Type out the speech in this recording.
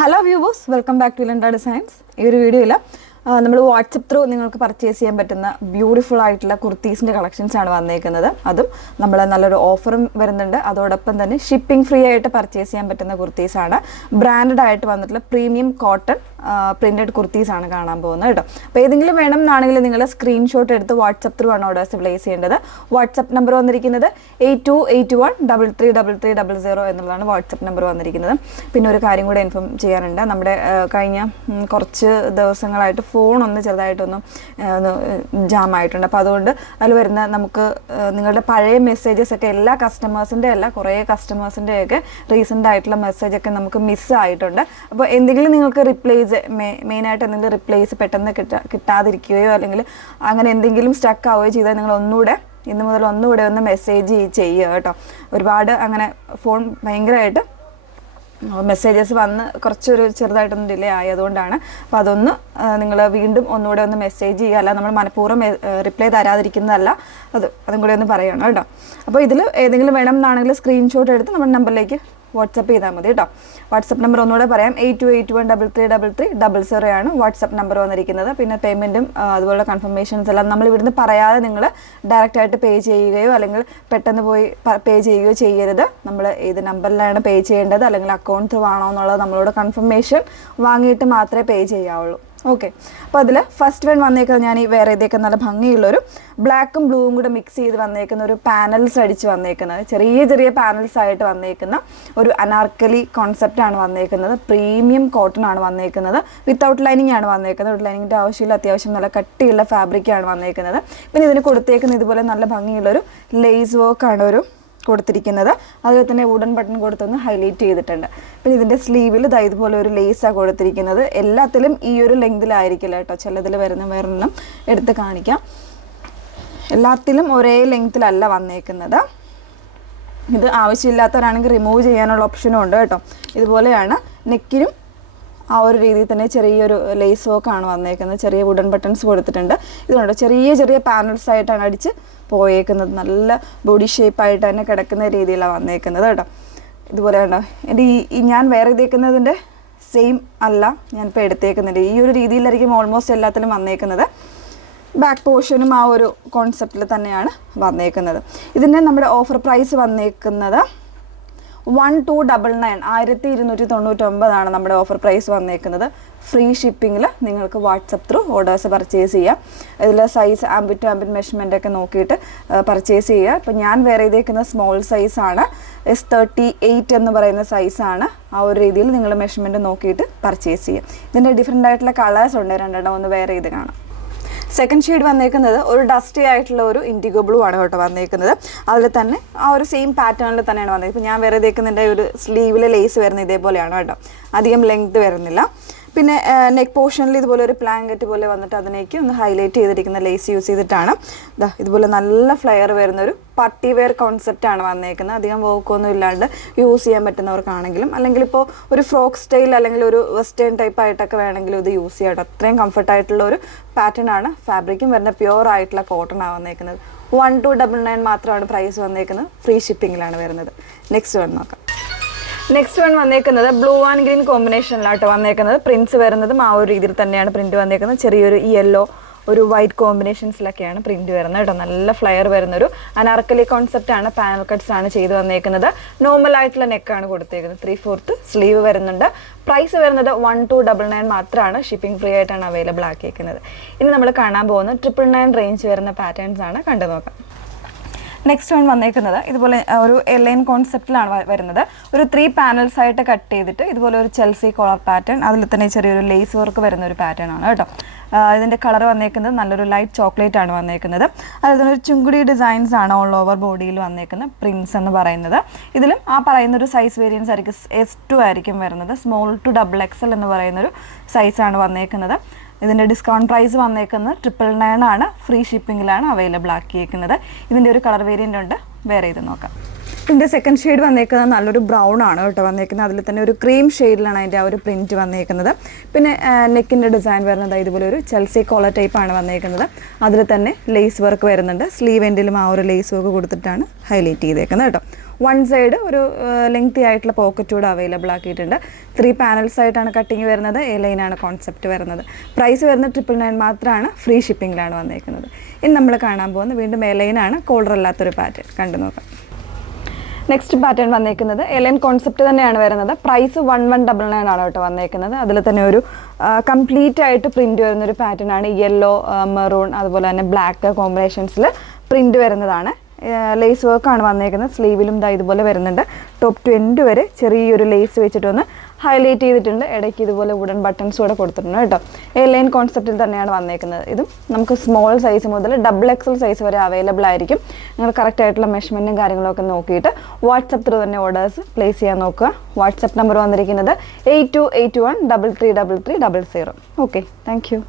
Hello viewers, welcome back to Lenda designs. ഈ ഒരു വീഡിയോയിൽ നമ്മൾ വാട്സപ്പ് ത്രൂ നിങ്ങൾക്ക് പർച്ചേസ് ചെയ്യാൻ പറ്റുന്ന ബ്യൂട്ടിഫുൾ ആയിട്ടുള്ള കുർത്തീസിൻ്റെ കളക്ഷൻസ് ആണ് വന്നേക്കുന്നത്. അതും നമ്മൾ നല്ലൊരു ഓഫറും വരുന്നുണ്ട്. അതോടൊപ്പം തന്നെ ഷിപ്പിംഗ് ഫ്രീ ആയിട്ട് പർച്ചേസ് ചെയ്യാൻ പറ്റുന്ന കുർത്തീസാണ്. ബ്രാൻഡഡ് ആയിട്ട് വന്നിട്ടുള്ള പ്രീമിയം കോട്ടൺ പ്രിൻറ്റഡ് കുർത്തീസാണ് കാണാൻ പോകുന്നത് കേട്ടോ. അപ്പോൾ ഏതെങ്കിലും വേണം എന്നാണെങ്കിൽ നിങ്ങൾ സ്ക്രീൻഷോട്ട് എടുത്ത് വാട്സപ്പ് ത്രൂ ആണ് ഓർഡേഴ്സ് പ്ലേസ് ചെയ്യേണ്ടത്. വാട്സപ്പ് നമ്പർ വന്നിരിക്കുന്നത് 8281333300 എന്നുള്ളതാണ് വാട്സപ്പ് നമ്പർ വന്നിരിക്കുന്നത്. പിന്നെ ഒരു കാര്യം കൂടെ ഇൻഫോം ചെയ്യാനുണ്ട്. നമ്മുടെ കഴിഞ്ഞ കുറച്ച് ദിവസങ്ങളായിട്ട് ഫോൺ ഒന്ന് ചെറുതായിട്ടൊന്ന് ജാം ആയിട്ടുണ്ട്. അപ്പോൾ അതുകൊണ്ട് അതിൽ വരുന്ന നമുക്ക് നിങ്ങളുടെ പഴയ മെസ്സേജസ് ഒക്കെ എല്ലാ കസ്റ്റമേഴ്സിൻ്റെ അല്ല, കുറേ കസ്റ്റമേഴ്സിൻ്റെയൊക്കെ റീസെൻ്റ് ആയിട്ടുള്ള മെസ്സേജൊക്കെ നമുക്ക് മിസ് ആയിട്ടുണ്ട്. അപ്പോൾ എന്തെങ്കിലും നിങ്ങൾക്ക് റിപ്ലൈസ് മെയിനായിട്ട് എന്തെങ്കിലും റിപ്ലൈസ് പെട്ടെന്ന് കിട്ടാതിരിക്കുകയോ അല്ലെങ്കിൽ അങ്ങനെ എന്തെങ്കിലും സ്റ്റക്ക് ആവുകയോ ചെയ്താൽ നിങ്ങൾ ഇന്ന് മുതൽ ഒന്നുകൂടെ ഒന്ന് മെസ്സേജ് ചെയ്യുക കേട്ടോ. ഒരുപാട് അങ്ങനെ ഫോൺ ഭയങ്കരമായിട്ട് മെസ്സേജസ് വന്ന് കുറച്ചൊരു ചെറുതായിട്ടൊന്ന് ഡിലേ ആയതുകൊണ്ടാണ്. അപ്പോൾ അതൊന്ന് നിങ്ങൾ വീണ്ടും ഒന്നുകൂടെ ഒന്ന് മെസ്സേജ് ചെയ്യുക. അല്ല നമ്മൾ മനഃപൂർവ്വം റിപ്ലൈ തരാതിരിക്കുന്നതല്ല, അതും കൂടെ ഒന്ന് പറയണം കേട്ടോ. അപ്പോൾ ഇതിൽ ഏതെങ്കിലും വേണം എന്നാണെങ്കിൽ സ്ക്രീൻഷോട്ട് എടുത്ത് നമ്മുടെ നമ്പറിലേക്ക് വാട്സപ്പ് ചെയ്താൽ മതി കേട്ടോ. വാട്സപ്പ് നമ്പർ ഒന്നുകൂടെ പറയാം, 8281333300 ആണ് വാട്സപ്പ് നമ്പർ വന്നിരിക്കുന്നത്. പിന്നെ പേയ്മെൻറ്റും അതുപോലെ കൺഫർമേഷൻസ് എല്ലാം നമ്മൾ ഇവിടുന്ന് പറയാതെ നിങ്ങൾ ഡയറക്റ്റായിട്ട് പേ ചെയ്യുകയോ അല്ലെങ്കിൽ പെട്ടെന്ന് പോയി പേ ചെയ്യുകയോ ചെയ്യരുത്. നമ്മൾ ഏത് നമ്പറിലാണ് പേ ചെയ്യേണ്ടത് അല്ലെങ്കിൽ അക്കൗണ്ട് ത്രൂ ആണോ എന്നുള്ളത് നമ്മളോട് കൺഫർമേഷൻ വാങ്ങിയിട്ട് മാത്രമേ പേ ചെയ്യാവുള്ളൂ. ഓക്കെ. അപ്പോൾ അതിൽ ഫസ്റ്റ് വൺ വന്നേക്കുന്നത് ഞാൻ ഈ വേറെ ഇതൊക്കെ നല്ല ഭംഗിയുള്ളൊരു ബ്ലാക്കും ബ്ലൂവും കൂടെ മിക്സ് ചെയ്ത് വന്നേക്കുന്ന ഒരു പാനൽസ് അടിച്ച് വന്നേക്കുന്നത്, ചെറിയ ചെറിയ പാനൽസ് ആയിട്ട് വന്നേക്കുന്ന ഒരു അനാർക്കലി കോൺസെപ്റ്റാണ് വന്നേക്കുന്നത്. പ്രീമിയം കോട്ടൺ ആണ് വന്നേക്കുന്നത്. വിത്തൗട്ട് ലൈനിങ് ആണ് വന്നേക്കുന്നത്. ഔട്ട് ലൈനിങ്ങിൻ്റെ ആവശ്യമില്ല. അത്യാവശ്യം നല്ല കട്ടിയുള്ള ഫാബ്രിക്കാണ് വന്നേക്കുന്നത്. പിന്നെ ഇതിന് കൊടുത്തേക്കുന്ന ഇതുപോലെ നല്ല ഭംഗിയുള്ളൊരു ലേസ് വർക്കാണ് ഒരു കൊടുത്തിരിക്കുന്നത്. അതുപോലെ തന്നെ വുഡൻ ബട്ടൺ കൊടുത്തൊന്ന് ഹൈലൈറ്റ് ചെയ്തിട്ടുണ്ട്. പിന്നെ ഇതിൻ്റെ സ്ലീവിൽ ഇതുപോലെ ഒരു ലേസാണ് കൊടുത്തിരിക്കുന്നത്. എല്ലാത്തിലും ഈ ഒരു ലെങ്തിലായിരിക്കില്ല കേട്ടോ, ചിലതിൽ വേറൊന്നും എടുത്ത് കാണിക്കാം. എല്ലാത്തിലും ഒരേ ലെങ്തിലല്ല വന്നേക്കുന്നത്. ഇത് ആവശ്യമില്ലാത്തവരാണെങ്കിൽ റിമൂവ് ചെയ്യാനുള്ള ഓപ്ഷനും ഉണ്ട് കേട്ടോ. ഇതുപോലെയാണ് നെക്കിനും ആ ഒരു രീതിയിൽ തന്നെ ചെറിയൊരു ലേസ് വർക്കാണ് വന്നേക്കുന്നത്. ചെറിയ വുഡൻ ബട്ടൺസ് കൊടുത്തിട്ടുണ്ട്. ഇതുകൊണ്ട് ചെറിയ ചെറിയ പാനൽസ് ആയിട്ടാണ് അടിച്ച് പോയേക്കുന്നത്. നല്ല ബോഡി ഷേപ്പായിട്ട് തന്നെ കിടക്കുന്ന രീതിയിലാണ് വന്നേക്കുന്നത് കേട്ടോ. ഇതുപോലെ ഉണ്ടോ, എൻ്റെ ഞാൻ വേറെ ഇതേക്കുന്നതിൻ്റെ സെയിം അല്ല ഞാനിപ്പോൾ എടുത്തേക്കുന്നുണ്ട്. ഈ ഒരു രീതിയിലായിരിക്കും ഓൾമോസ്റ്റ് എല്ലാത്തിലും വന്നേക്കുന്നത്. ബാക്ക് പോർഷനും ആ ഒരു കോൺസെപ്റ്റിൽ തന്നെയാണ് വന്നേക്കുന്നത്. ഇതിൻ്റെ നമ്മുടെ ഓഫർ പ്രൈസ് വന്നേക്കുന്നത് 1299 1299 നമ്മുടെ ഓഫർ പ്രൈസ് വന്നേക്കുന്നത്. ഫ്രീ ഷിപ്പിങ്ങിൽ നിങ്ങൾക്ക് വാട്സപ്പ് ത്രൂ ഓർഡേഴ്സ് പർച്ചേസ് ചെയ്യാം. ഇതിൽ സൈസ് ആംബിറ്റ് മെഷർമെൻ്റ് ഒക്കെ നോക്കിയിട്ട് പർച്ചേസ് ചെയ്യുക. ഇപ്പോൾ ഞാൻ വേറെ ചെയ്തേക്കുന്ന സ്മോൾ സൈസാണ്, S38 എന്ന് പറയുന്ന സൈസാണ്. ആ ഒരു രീതിയിൽ നിങ്ങൾ മെഷർമെൻറ്റ് നോക്കിയിട്ട് പർച്ചേസ് ചെയ്യുക. ഇതിൻ്റെ ഡിഫറെൻ്റ് ആയിട്ടുള്ള കളേഴ്സ് ഉണ്ട്, രണ്ടെണ്ണം ഒന്ന് വേറെ ചെയ്ത് കാണാം. സെക്കൻഡ് ഷെയ്ഡ് വന്നേക്കുന്നത് ഒരു ഡസ്റ്റി ആയിട്ടുള്ള ഒരു ഇൻഡിഗോ ബ്ലൂ ആണ് കേട്ടോ വന്നേക്കുന്നത്. അതിൽ തന്നെ ആ ഒരു സെയിം പാറ്റേണിൽ തന്നെയാണ് വന്നത്. ഇപ്പോൾ ഞാൻ വേറെ തേക്കുന്നതിൻ്റെ ഒരു സ്ലീവിൽ ലേസ് വരുന്നത് ഇതേപോലെയാണ് കേട്ടോ, അധികം ലെങ്ത് വരുന്നില്ല. പിന്നെ നെക്ക് പോർഷനിൽ ഇതുപോലെ ഒരു പ്ലാങ്കറ്റ് പോലെ വന്നിട്ട് അതിനേക്ക് ഒന്ന് ഹൈലൈറ്റ് ചെയ്തിരിക്കുന്ന ലേസ് യൂസ് ചെയ്തിട്ടാണ് ഇതുപോലെ നല്ല ഫ്ലെയർ വരുന്നൊരു പാർട്ടി വെയർ കോൺസെപ്റ്റാണ് വന്നേക്കുന്നത്. അധികം വർക്കൊന്നും ഇല്ലാണ്ട് യൂസ് ചെയ്യാൻ പറ്റുന്നവർക്കാണെങ്കിലും അല്ലെങ്കിൽ ഇപ്പോൾ ഒരു ഫ്രോക്ക് സ്റ്റൈൽ അല്ലെങ്കിൽ ഒരു വെസ്റ്റേൺ ടൈപ്പ് ആയിട്ടൊക്കെ വേണമെങ്കിലും ഇത് യൂസ് ചെയ്യാം കേട്ടോ. അത്രയും കംഫർട്ടായിട്ടുള്ള ഒരു പാറ്റേൺ ആണ്. ഫാബ്രിക്കും വരുന്ന പ്യുവർ ആയിട്ടുള്ള കോട്ടൺ ആണ് വന്നേക്കുന്നത്. 1299 മാത്രമാണ് പ്രൈസ് വന്നേക്കുന്നത്. ഫ്രീ ഷിപ്പിങ്ങിലാണ് വരുന്നത്. നെക്സ്റ്റ് വൺ നോക്കാം. നെക്സ്റ്റ് വൺ വന്നേക്കുന്നത് ബ്ലൂ ആൻഡ് ഗ്രീൻ കോമ്പിനേഷനിലായിട്ട് വന്നേക്കുന്നത്. പ്രിൻറ്റ്സ് വരുന്നതും ആ ഒരു രീതിയിൽ തന്നെയാണ് പ്രിൻറ്റ് വന്നേക്കുന്നത്. ചെറിയൊരു യെല്ലോ ഒരു വൈറ്റ് കോമ്പിനേഷൻസിലൊക്കെയാണ് പ്രിൻറ്റ് വരുന്നത് കേട്ടോ. നല്ല ഫ്ലെയർ വരുന്നൊരു അനാർക്കലി കോൺസെപ്റ്റാണ്. പാനൽ കട്ട്സ് ആണ് ചെയ്ത് വന്നേക്കുന്നത്. നോർമൽ ആയിട്ടുള്ള നെക്കാണ് കൊടുത്തേക്കുന്നത്. 3/4 സ്ലീവ് വരുന്നുണ്ട്. പ്രൈസ് വരുന്നത് 1299 മാത്രമാണ്. ഷിപ്പിംഗ് ഫ്രീ ആയിട്ടാണ് അവൈലബിൾ ആക്കിയേക്കുന്നത്. ഇനി നമ്മൾ കാണാൻ പോകുന്നത് 999 റേഞ്ച് വരുന്ന പാറ്റേൺസ് ആണ്. കണ്ടു നോക്കാം. നെക്സ്റ്റ് വൺ വന്നേക്കുന്നത് ഇതുപോലെ ഒരു എലൈൻ കോൺസെപ്റ്റിലാണ് വരുന്നത്. ഒരു 3 പാനൽസ് ആയിട്ട് കട്ട് ചെയ്തിട്ട് ഇതുപോലെ ഒരു ചെൽസി കോളർ പാറ്റേൺ, അതിൽ തന്നെ ചെറിയൊരു ലേസ് വർക്ക് വരുന്ന ഒരു പാറ്റേൺ ആണ് കേട്ടോ. ഇതിൻ്റെ കളർ വന്നേക്കുന്നത് നല്ലൊരു ലൈറ്റ് ചോക്ലേറ്റ് ആണ് വന്നേക്കുന്നത്. അതിൽ തന്നെ ഒരു ചുങ്കുടി ഡിസൈൻസ് ആണ് ഓൾ ഓവർ ബോഡിയിൽ വന്നേക്കുന്ന പ്രിൻസ് എന്ന് പറയുന്നത്. ഇതിലും ആ പറയുന്ന ഒരു സൈസ് വേരിയൻസ് ആയിരിക്കും S2 ആയിരിക്കും വരുന്നത്. സ്മോൾ ടു XXL എന്ന് പറയുന്നൊരു സൈസാണ് വന്നേക്കുന്നത്. ഇതിൻ്റെ ഡിസ്കൗണ്ട് പ്രൈസ് വന്നേക്കുന്നത് 999 ആണ്. ഫ്രീ ഷിപ്പിങ്ങിലാണ് അവൈലബിൾ ആക്കിയേക്കുന്നത്. ഇതിൻ്റെ ഒരു കളർ വേരിയൻ്റ് ഉണ്ട്, വേറെ ഇത് നോക്കാം. ഇതിൻ്റെ സെക്കൻഡ് ഷെയ്ഡ് വന്നേക്കുന്നത് നല്ലൊരു ബ്രൗൺ ആണ് കേട്ടോ വന്നേക്കുന്നത്. അതിൽ തന്നെ ഒരു ക്രീം ഷെയ്ഡിലാണ് അതിൻ്റെ ആ ഒരു പ്രിൻറ്റ് വന്നേക്കുന്നത്. പിന്നെ നെക്കിൻ്റെ ഡിസൈൻ വരുന്നത് ഇതുപോലെ ഒരു ചെൽസി കോളർ ടൈപ്പാണ് വന്നേക്കുന്നത്. അതിൽ തന്നെ ലേസ് വർക്ക് വരുന്നുണ്ട്. സ്ലീവ് എൻഡിലും ആ ഒരു ലേസ് വർക്ക് കൊടുത്തിട്ടാണ് ഹൈലൈറ്റ് ചെയ്തേക്കുന്നത് കേട്ടോ. വൺ സൈഡ് ഒരു ലെങ്തി ആയിട്ടുള്ള പോക്കറ്റ് കൂടെ അവൈലബിൾ ആക്കിയിട്ടുണ്ട്. 3 പാനൽസ് ആയിട്ടാണ് കട്ടിങ് വരുന്നത്. എ ലൈനാണ് കോൺസെപ്റ്റ് വരുന്നത്. പ്രൈസ് വരുന്നത് 999 മാത്രമാണ്. ഫ്രീ ഷിപ്പിങ്ങിലാണ് വന്നേക്കുന്നത്. ഇനി നമ്മൾ കാണാൻ പോകുന്നത് വീണ്ടും എ ലൈനാണ്, കോളർ അല്ലാത്തൊരു പാറ്റേൺ കണ്ടു നോക്കാം. നെക്സ്റ്റ് പാറ്റേൺ വന്നേക്കുന്നത് എലൈൻ കോൺസെപ്റ്റ് തന്നെയാണ് വരുന്നത്. പ്രൈസ് 1199 ആണ് കേട്ടോ വന്നേക്കുന്നത്. അതിൽ തന്നെ ഒരു കംപ്ലീറ്റ് ആയിട്ട് പ്രിൻറ്റ് വരുന്നൊരു പാറ്റേൺ ആണ്. യെല്ലോ, മെറൂൺ അതുപോലെ തന്നെ ബ്ലാക്ക് കോമ്പിനേഷൻസിൽ പ്രിൻറ്റ് വരുന്നതാണ്. ലേസ് വർക്കാണ് വന്നേക്കുന്നത്. സ്ലീവിലും ഇതുപോലെ വരുന്നുണ്ട്. ടോപ്പ് ടു എൻഡ് വരെ ചെറിയൊരു ലേസ് വെച്ചിട്ടൊന്ന് ഹൈലൈറ്റ് ചെയ്തിട്ടുണ്ട്. ഇടയ്ക്ക് ഇതുപോലെ വുഡൻ ബട്ടൺസ് കൂടെ കൊടുത്തിട്ടുണ്ട് കേട്ടോ. എ ലൈൻ കോൺസെപ്റ്റിൽ തന്നെയാണ് വന്നേക്കുന്നത്. ഇതും നമുക്ക് സ്മോൾ സൈസ് മുതൽ XXL സൈസ് വരെ അവൈലബിൾ ആയിരിക്കും. നിങ്ങൾ കറക്റ്റ് ആയിട്ടുള്ള മെഷർമെൻറ്റും കാര്യങ്ങളൊക്കെ നോക്കിയിട്ട് വാട്സപ്പ് ത്രൂ തന്നെ ഓർഡേഴ്സ് പ്ലേസ് ചെയ്യാൻ നോക്കുക. വാട്സപ്പ് നമ്പർ വന്നിരിക്കുന്നത് 8281333300. Okay, thank you.